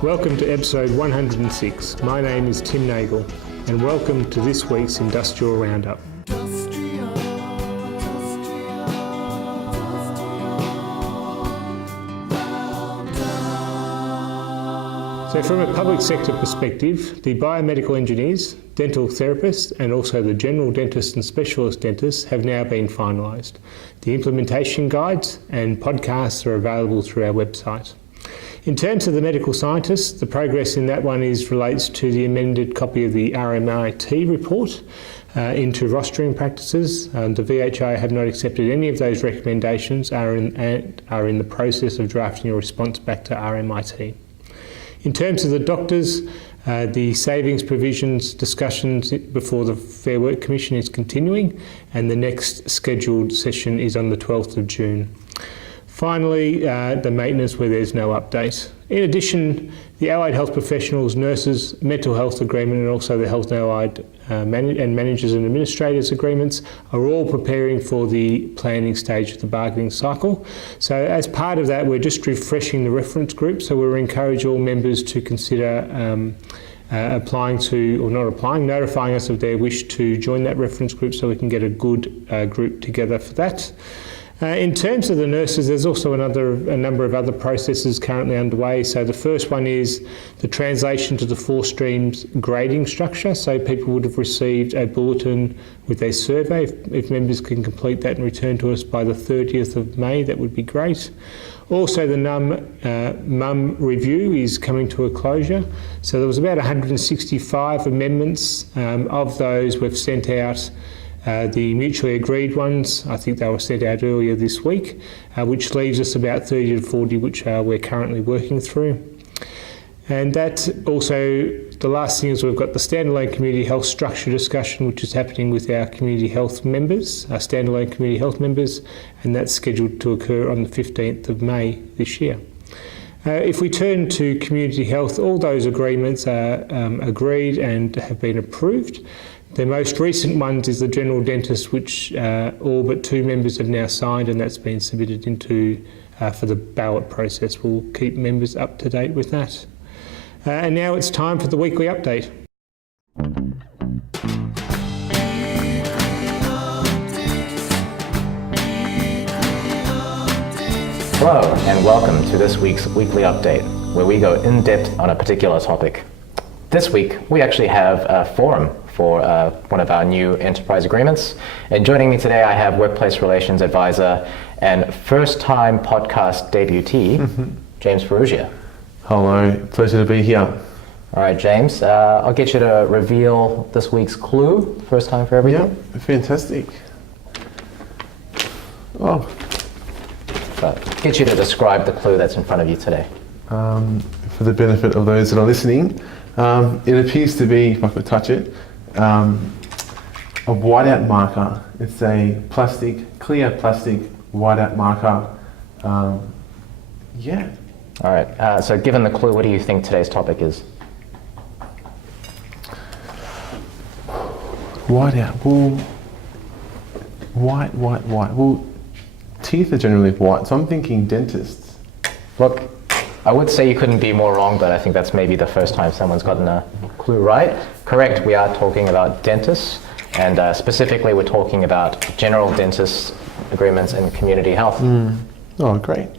Welcome to episode 106. My name is Tim Nagel, and welcome to this week's Industrial Roundup. So from a public sector perspective, the biomedical engineers, dental therapists and also the general dentists and specialist dentists have now been finalised. The implementation guides and podcasts are available through our website. In terms of the medical scientists, the progress in that one relates to the amended copy of the RMIT report into rostering practices. The VHIA have not accepted any of those recommendations and are in the process of drafting a response back to RMIT. In terms of the doctors, the savings provisions discussions before the Fair Work Commission is continuing, and the next scheduled session is on the 12th of June. Finally, the maintenance where there's no update. In addition, the allied health professionals, nurses, mental health agreement and also the health and allied managers and administrators agreements are all preparing for the planning stage of the bargaining cycle. So as part of that, we're just refreshing the reference group. So we'll encourage all members to consider notifying us of their wish to join that reference group so we can get a good group together for that. In terms of the nurses, there's also a number of other processes currently underway. So the first one is the translation to the 4 streams grading structure. So people would have received a bulletin with their survey. If members can complete that and return to us by the 30th of May, that would be great. Also, the MUM review is coming to a closure. So there was about 165 amendments. Of those, we've sent out the mutually agreed ones. I think they were sent out earlier this week, which leaves us about 30 to 40 which we're currently working through. And that also, the last thing is we've got the standalone community health structure discussion, which is happening with our community health members, our standalone community health members, and that's scheduled to occur on the 15th of May this year. If we turn to community health, all those agreements are agreed and have been approved. The most recent ones is the general dentist, which all but 2 members have now signed, and that's been submitted into for the ballot process. We'll keep members up to date with that. And now it's time for the weekly update. Hello and welcome to this week's weekly update, where we go in depth on a particular topic. This week we actually have a forum for one of our new enterprise agreements. And joining me today I have Workplace Relations Advisor and first-time podcast debutee, James Farrugia. Hello, pleasure to be here. All right, James, I'll get you to reveal this week's clue, first time for everything. Yeah, fantastic. Oh. Get you to describe the clue that's in front of you today. For the benefit of those that are listening, it appears to be, if I could touch it, a whiteout marker. It's a clear plastic whiteout marker. Yeah. All right, so given the clue, what do you think today's topic is? Whiteout, well, white. Well, teeth are generally white, so I'm thinking dentists. Look, I would say you couldn't be more wrong, but I think that's maybe the first time someone's gotten a clue right. Correct, we are talking about dentists, and specifically we're talking about general dentist agreements in community health. Oh, great.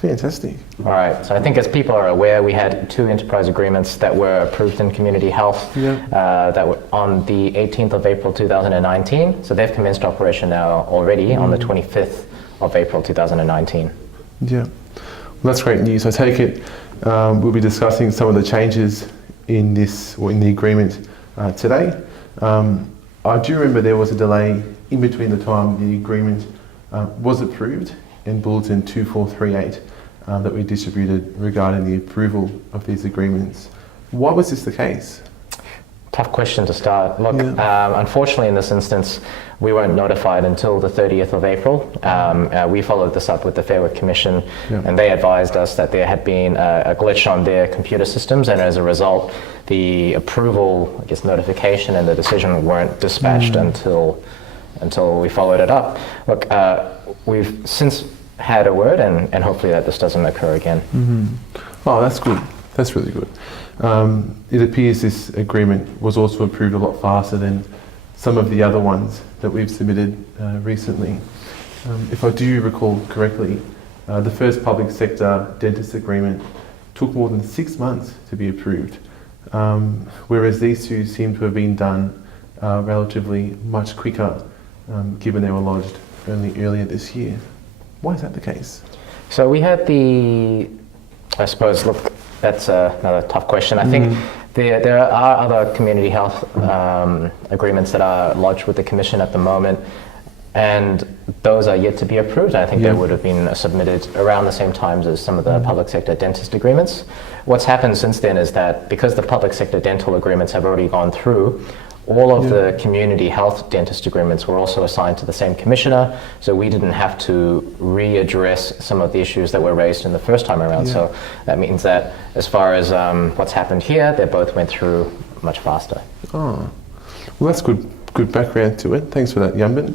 Fantastic. All right, so I think as people are aware, we had 2 enterprise agreements that were approved in community health that were on the 18th of April 2019. So they've commenced operation now already on the 25th of April 2019. Yeah, well, that's great news. I take it we'll be discussing some of the changes in the agreement today. I do remember there was a delay in between the time the agreement was approved and Bulletin 2438 that we distributed regarding the approval of these agreements. Why was this the case? Tough question to start. Look, unfortunately in this instance, we weren't notified until the 30th of April. We followed this up with the Fair Work Commission, and they advised us that there had been a glitch on their computer systems, and as a result, the approval, notification and the decision weren't dispatched until we followed it up. Look, we've since had a word, and hopefully that this doesn't occur again. Oh, that's good. That's really good. It appears this agreement was also approved a lot faster than some of the other ones that we've submitted recently. If I do recall correctly, the first public sector dentist agreement took more than 6 months to be approved, whereas these two seem to have been done relatively much quicker, given they were lodged only earlier this year. Why is that the case? So we had I suppose, look, that's another tough question. I think there are other community health agreements that are lodged with the Commission at the moment, and those are yet to be approved. I think they would have been submitted around the same times as some of the public sector dentist agreements. What's happened since then is that because the public sector dental agreements have already gone through, all of the community health dentist agreements were also assigned to the same commissioner, so we didn't have to readdress some of the issues that were raised in the first time around. So that means that as far as what's happened here, they both went through much faster. Oh, well, that's good background to it. Thanks for that, Yunbin.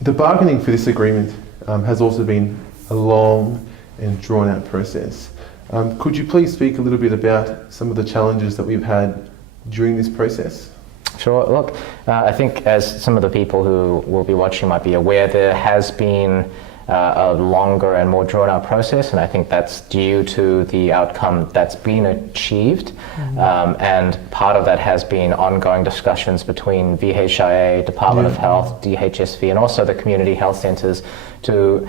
The bargaining for this agreement has also been a long and drawn-out process. Could you please speak a little bit about some of the challenges that we've had during this process? Sure. Look, I think as some of the people who will be watching might be aware, there has been a longer and more drawn-out process, and I think that's due to the outcome that's been achieved. And part of that has been ongoing discussions between VHIA, Department of Health, DHSV, and also the community health centres to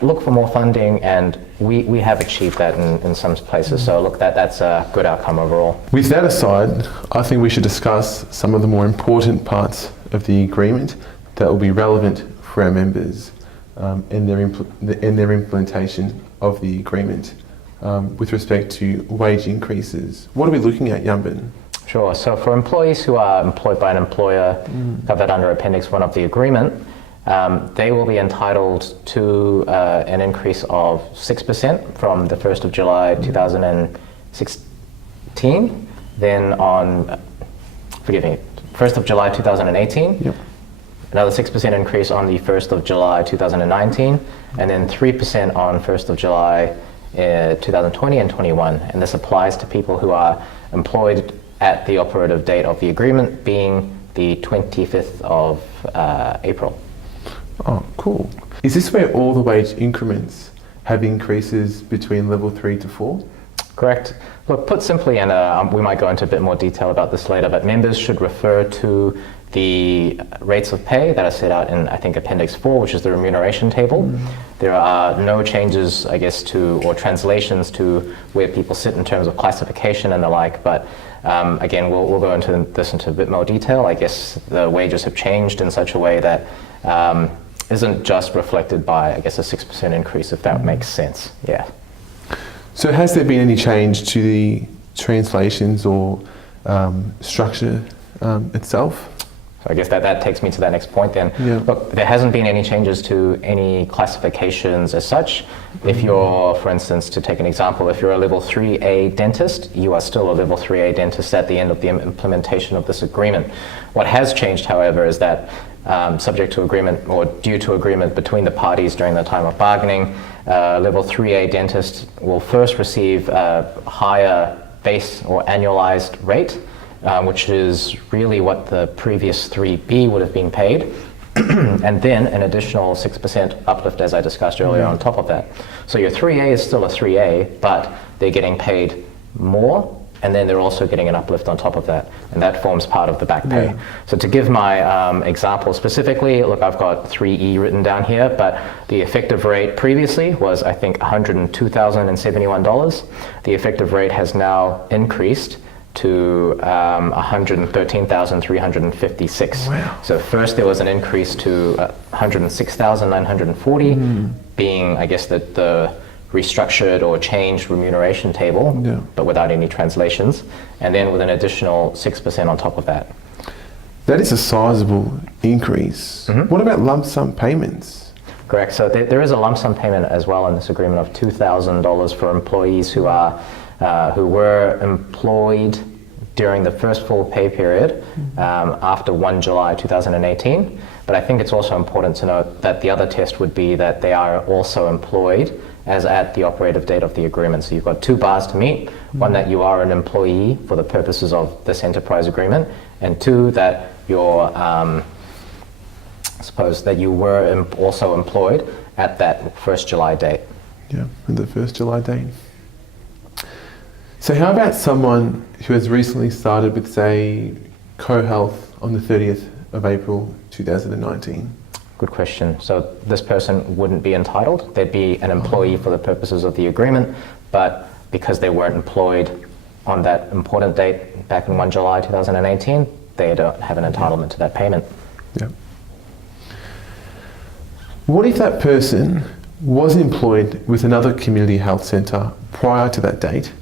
look for more funding, and we have achieved that in some places. So look, that's a good outcome overall. With that aside, I think we should discuss some of the more important parts of the agreement that will be relevant for our members in their implementation of the agreement with respect to wage increases. What are we looking at, Yunbin? Sure. So for employees who are employed by an employer covered under Appendix 1 of the agreement, they will be entitled to an increase of 6% from the 1st of July 2016. Then on, 1st of July 2018, another 6% increase on the 1st of July 2019, and then 3% on 1st of July 2020 and 21. And this applies to people who are employed at the operative date of the agreement being the 25th of April. Oh, cool. Is this where all the wage increments have increases between level 3 to 4? Correct. Look, put simply, and we might go into a bit more detail about this later, but members should refer to the rates of pay that are set out in, I think, Appendix 4, which is the remuneration table. There are no changes, I guess, or translations to where people sit in terms of classification and the like, but again, we'll go into this into a bit more detail. I guess the wages have changed in such a way that isn't just reflected by, I guess, a 6% increase, if that makes sense. Yeah. So has there been any change to the translations or structure itself? So I guess that takes me to that next point then. Look, there hasn't been any changes to any classifications as such. If you're, for instance, to take an example, if you're a level 3A dentist, you are still a level 3A dentist at the end of the implementation of this agreement. What has changed, however, is that subject to agreement or due to agreement between the parties during the time of bargaining, level 3A dentist will first receive a higher base or annualized rate, which is really what the previous 3B would have been paid, and then an additional 6% uplift, as I discussed earlier, on top of that. So your 3A is still a 3A, but they're getting paid more, and then they're also getting an uplift on top of that, and that forms part of the back pay. So to give my example specifically, look, I've got 3E written down here, but the effective rate previously was, I think, $102,071. The effective rate has now increased to $113,356. Wow. So first there was an increase to $106,940, being, I guess, the restructured or changed remuneration table, but without any translations, and then with an additional 6% on top of that. That is a sizable increase. What about lump sum payments? Correct. So there is a lump sum payment as well in this agreement of $2,000 for employees who were employed during the first full pay period after 1 July 2018, But I think it's also important to note that the other test would be that they are also employed as at the operative date of the agreement. So you've got two bars to meet. One, that you are an employee for the purposes of this enterprise agreement, and two, that you're, suppose that you were also employed at that 1st July date. Yeah, at the 1st July date. So how about someone who has recently started with, say, co-health on the 30th of April 2019? Good question. So this person wouldn't be entitled. They'd be an employee for the purposes of the agreement, but because they weren't employed on that important date back in 1 July 2018, they don't have an entitlement to that payment. Yeah. What if that person was employed with another community health centre prior to that date,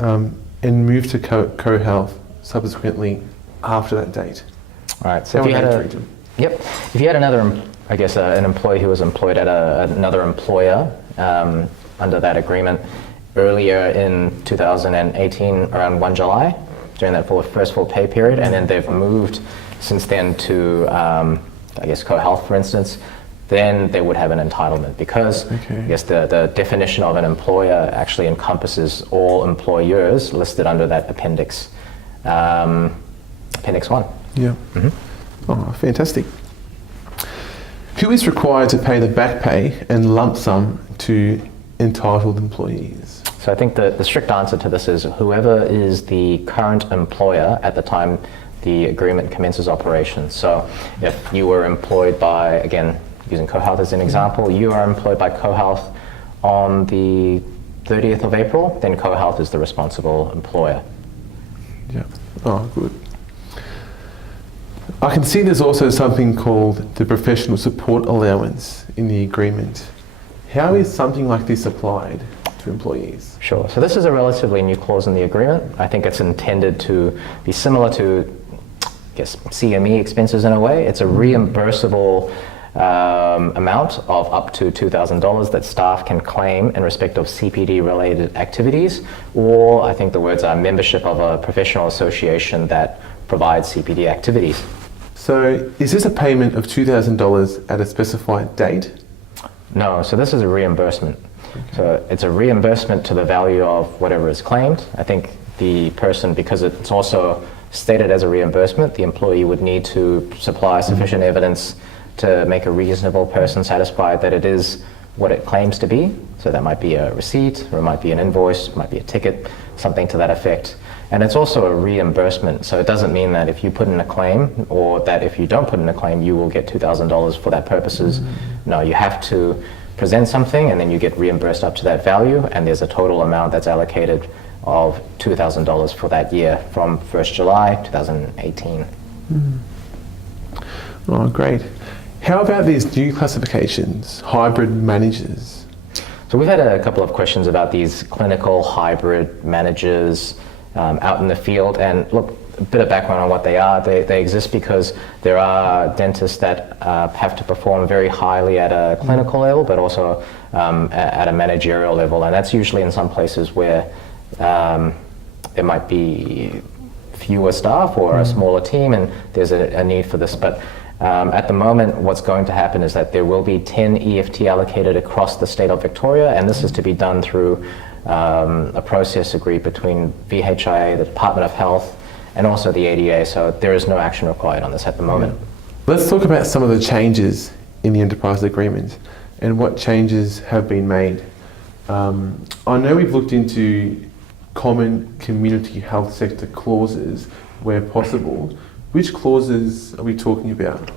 and moved to co-health subsequently after that date? All right. So if you had if you had another, I guess, an employee who was employed at another employer under that agreement earlier in 2018, around 1 July, during that first full pay period, and then they've moved since then to, I guess, co-health, for instance, then they would have an entitlement, because I guess the definition of an employer actually encompasses all employers listed under that appendix, Appendix 1. Yeah. Oh, fantastic. Who is required to pay the back pay and lump sum to entitled employees? So I think the strict answer to this is whoever is the current employer at the time the agreement commences operations. So if you were employed by, again, using co-health as an example, you are employed by co-health on the 30th of April, then co-health is the responsible employer. Yeah. Oh, good. I can see there's also something called the professional support allowance in the agreement. How is something like this applied to employees? Sure. So this is a relatively new clause in the agreement. I think it's intended to be similar to, I guess, CME expenses in a way. It's a reimbursable amount of up to $2,000 that staff can claim in respect of CPD-related activities, or I think the words are membership of a professional association that provides CPD activities. So is this a payment of $2,000 at a specified date? No, so this is a reimbursement. Okay. So it's a reimbursement to the value of whatever is claimed. I think the person, because it's also stated as a reimbursement, the employee would need to supply sufficient evidence to make a reasonable person satisfied that it is what it claims to be. So that might be a receipt, or it might be an invoice, it might be a ticket, something to that effect. And it's also a reimbursement, so it doesn't mean that if you put in a claim, or that if you don't put in a claim, you will get $2,000 for that purposes. No, you have to present something, and then you get reimbursed up to that value, and there's a total amount that's allocated of $2,000 for that year from 1st July 2018. Oh, great. How about these new classifications, hybrid managers? So we've had a couple of questions about these clinical hybrid managers out in the field, and look, a bit of background on what they are. They exist because there are dentists that have to perform very highly at a clinical level, but also at a managerial level, and that's usually in some places where there might be fewer staff or a smaller team, and there's a need for this. But at the moment, what's going to happen is that there will be 10 EFT allocated across the state of Victoria, and this is to be done through a process agreed between VHIA, the Department of Health, and also the ADA, so there is no action required on this at the moment. Let's talk about some of the changes in the enterprise agreement and what changes have been made. I know we've looked into common community health sector clauses where possible. Which clauses are we talking about?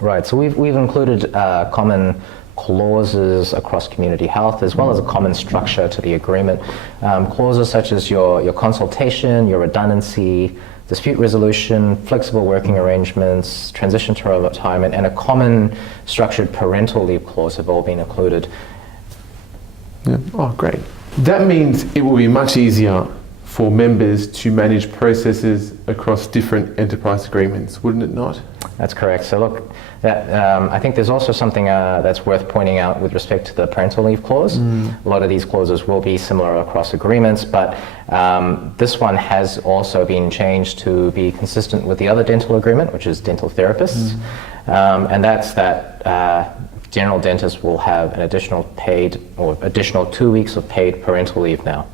Right, so we've included common clauses across community health, as well as a common structure to the agreement. Clauses such as your consultation, your redundancy, dispute resolution, flexible working arrangements, transition to retirement, and a common structured parental leave clause have all been included. Yeah. Oh, great. That means it will be much easier for members to manage processes across different enterprise agreements, wouldn't it not? That's correct. So look, I think there's also something that's worth pointing out with respect to the parental leave clause. A lot of these clauses will be similar across agreements, but this one has also been changed to be consistent with the other dental agreement, which is dental therapists. and that's that general dentists will have an additional 2 weeks of paid parental leave now.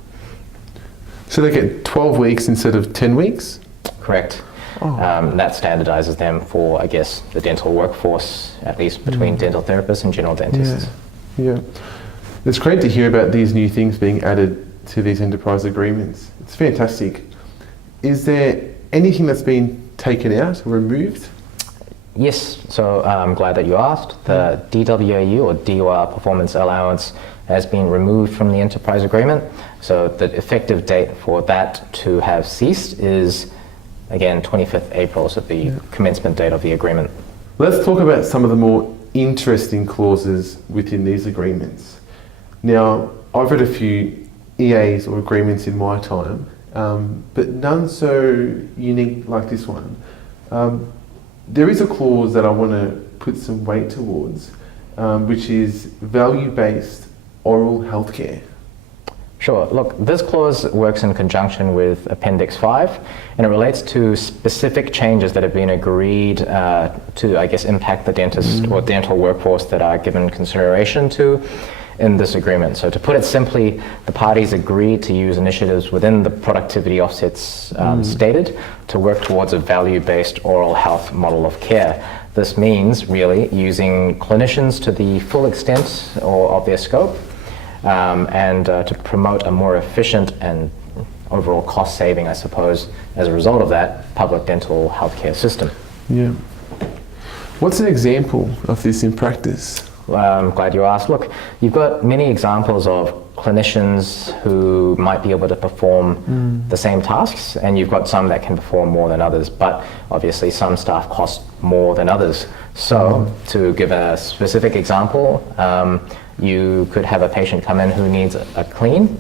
So they get 12 weeks instead of 10 weeks? Correct. Oh. That standardizes them for, I guess, the dental workforce, at least between dental therapists and general dentists. Yeah. It's great to hear about these new things being added to these enterprise agreements. It's fantastic. Is there anything that's been taken out or removed? Yes, so I'm glad that you asked. The DWAU or DOR performance allowance has been removed from the enterprise agreement. So the effective date for that to have ceased is, again, 25th April, so the commencement date of the agreement. Let's talk about some of the more interesting clauses within these agreements. Now, I've read a few EAs or agreements in my time, but none so unique like this one. There is a clause that I want to put some weight towards, which is value-based oral healthcare. Sure. Look, this clause works in conjunction with Appendix 5, and it relates to specific changes that have been agreed to, I guess, impact the dentist or dental workforce that are given consideration to in this agreement. So to put it simply, the parties agreed to use initiatives within the productivity offsets stated to work towards a value-based oral health model of care. This means really using clinicians to the full extent of their scope and to promote a more efficient and overall cost saving, I suppose, as a result of that public dental healthcare system. Yeah. What's an example of this in practice? I'm glad you asked. Look, you've got many examples of clinicians who might be able to perform the same tasks, and you've got some that can perform more than others, but obviously some staff cost more than others. So to give a specific example, you could have a patient come in who needs a clean.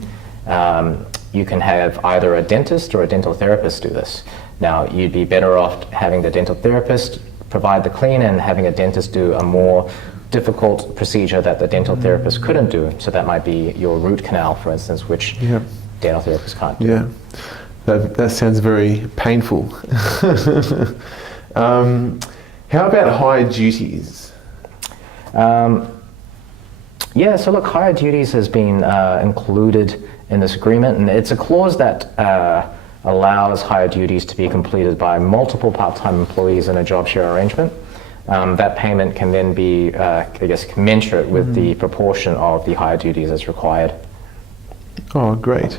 You can have either a dentist or a dental therapist do this. Now, you'd be better off having the dental therapist provide the clean and having a dentist do a more difficult procedure that the dental therapist couldn't do. So that might be your root canal, for instance, which dental therapists can't do. Yeah, that sounds very painful. How about higher duties? Yeah, so look, higher duties has been included in this agreement, and it's a clause that allows higher duties to be completed by multiple part-time employees in a job share arrangement. That payment can then be, I guess, commensurate with the proportion of the higher duties as required. Oh, great.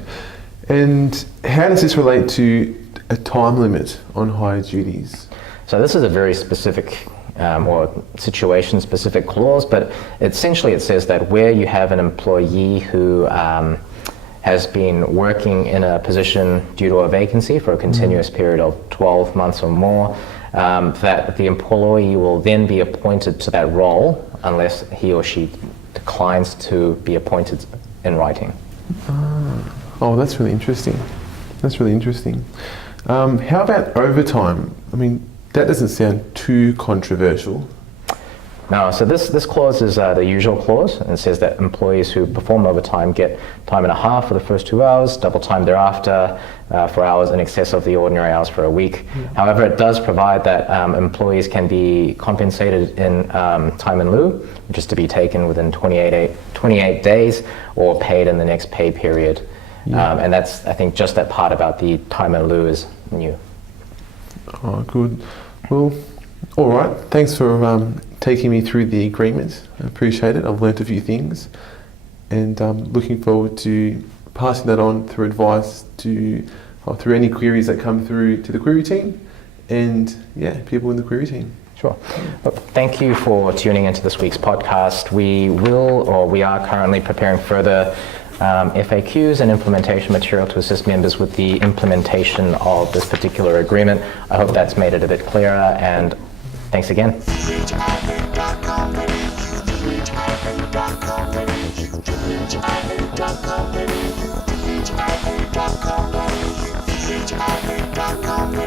And how does this relate to a time limit on higher duties? So this is a very specific or situation-specific clause, but essentially it says that where you have an employee who has been working in a position due to a vacancy for a continuous period of 12 months or more, that the employee will then be appointed to that role unless he or she declines to be appointed in writing. Oh, that's really interesting. That's really interesting. How about overtime? I mean, that doesn't sound too controversial. No, so this clause is the usual clause, and it says that employees who perform overtime get time and a half for the first 2 hours, double time thereafter for hours in excess of the ordinary hours for a week. However, it does provide that employees can be compensated in time in lieu, which is to be taken within 28 days or paid in the next pay period. And that's, I think, just that part about the time in lieu is new. Oh, good. Well, all right. Thanks for taking me through the agreement. I appreciate it. I've learnt a few things, and I'm looking forward to passing that on through advice or through any queries that come through to the query team, and people in the query team. Sure. Look, thank you for tuning into this week's podcast. We are currently preparing further FAQs and implementation material to assist members with the implementation of this particular agreement. I hope that's made it a bit clearer, and thanks again. VHIA.com